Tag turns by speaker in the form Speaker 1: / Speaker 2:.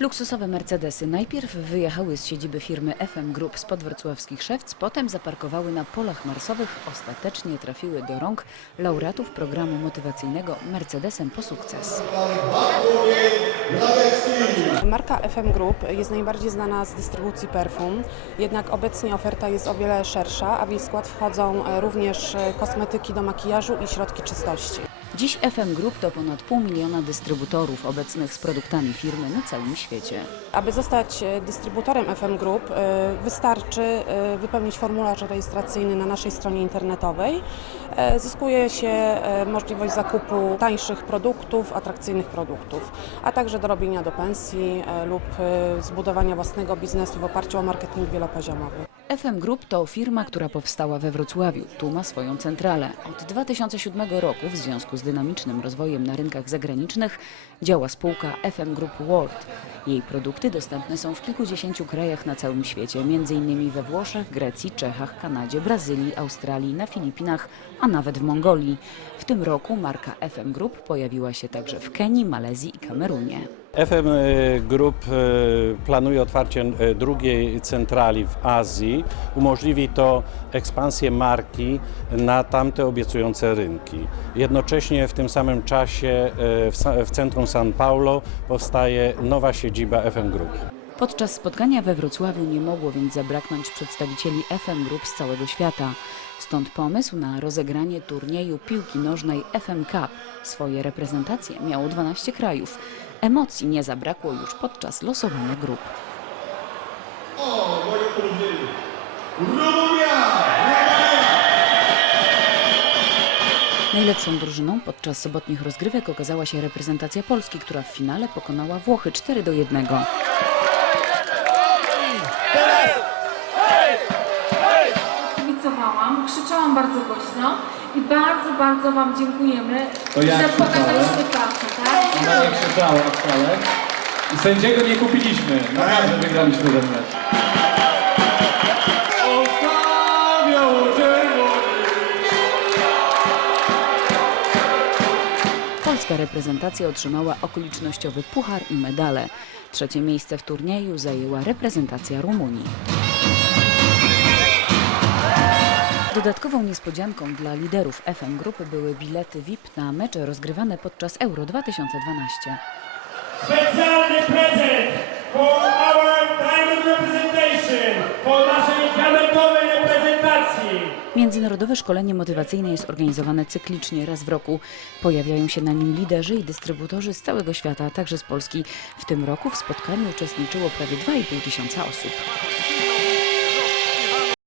Speaker 1: Luksusowe Mercedesy najpierw wyjechały z siedziby firmy FM Group spod wrocławskich Szewc, potem zaparkowały na polach marsowych, ostatecznie trafiły do rąk laureatów programu motywacyjnego Mercedesem po sukces.
Speaker 2: Marka FM Group jest najbardziej znana z dystrybucji perfum, jednak obecnie oferta jest o wiele szersza, a w jej skład wchodzą e, również e, kosmetyki do makijażu i środki czystości.
Speaker 1: Dziś FM Group to ponad pół miliona dystrybutorów obecnych z produktami firmy na całym świecie.
Speaker 2: Aby zostać e, dystrybutorem FM Group e, wystarczy e, wypełnić formularz rejestracyjny na naszej stronie internetowej. Zyskuje się możliwość zakupu tańszych produktów, atrakcyjnych produktów, a także dorobienia do pensji lub zbudowania własnego biznesu w oparciu o marketing wielopoziomowy.
Speaker 1: FM Group to firma, która powstała we Wrocławiu. Tu ma swoją centralę. Od 2007 roku w związku z dynamicznym rozwojem na rynkach zagranicznych działa spółka FM Group World. Jej produkty dostępne są w kilkudziesięciu krajach na całym świecie, m.in. we Włoszech, Grecji, Czechach, Kanadzie, Brazylii, Australii, na Filipinach, a nawet w Mongolii. W tym roku marka FM Group pojawiła się także w Kenii, Malezji i Kamerunie.
Speaker 3: FM Group e, planuje otwarcie e, drugiej centrali w Azji. Umożliwi to ekspansję marki na tamte obiecujące rynki. Jednocześnie w tym samym czasie w centrum São Paulo powstaje nowa siedziba FM Group.
Speaker 1: Podczas spotkania we Wrocławiu nie mogło więc zabraknąć przedstawicieli FM Group z całego świata. Stąd pomysł na rozegranie turnieju piłki nożnej FM Cup. Swoje reprezentacje miało 12 krajów. Emocji nie zabrakło już podczas losowania grup.
Speaker 4: O, moje. Rumunia!
Speaker 1: Najlepszą drużyną podczas sobotnich rozgrywek okazała się reprezentacja Polski, która w finale pokonała Włochy 4 do 1.
Speaker 5: krzyczałam bardzo głośno i bardzo, bardzo Wam dziękujemy,
Speaker 6: To ja
Speaker 5: że
Speaker 6: krzyczałem.
Speaker 5: pokazaliśmy klasę, tak?
Speaker 6: Ona nie krzyczała wcale. I sędziego nie kupiliśmy. Naprawdę wygraliśmy ten mecz.
Speaker 1: Polska reprezentacja otrzymała okolicznościowy puchar i medale. Trzecie miejsce w turnieju zajęła reprezentacja Rumunii. Dodatkową niespodzianką dla liderów FM Grupy były bilety VIP na mecze rozgrywane podczas Euro 2012.
Speaker 7: Specjalny prezent for our diamond representation, for naszej diamentowej reprezentacji.
Speaker 1: Międzynarodowe szkolenie motywacyjne jest organizowane cyklicznie raz w roku. Pojawiają się na nim liderzy i dystrybutorzy z całego świata, a także z Polski. W tym roku w spotkaniu uczestniczyło prawie 2,5 tysiąca osób.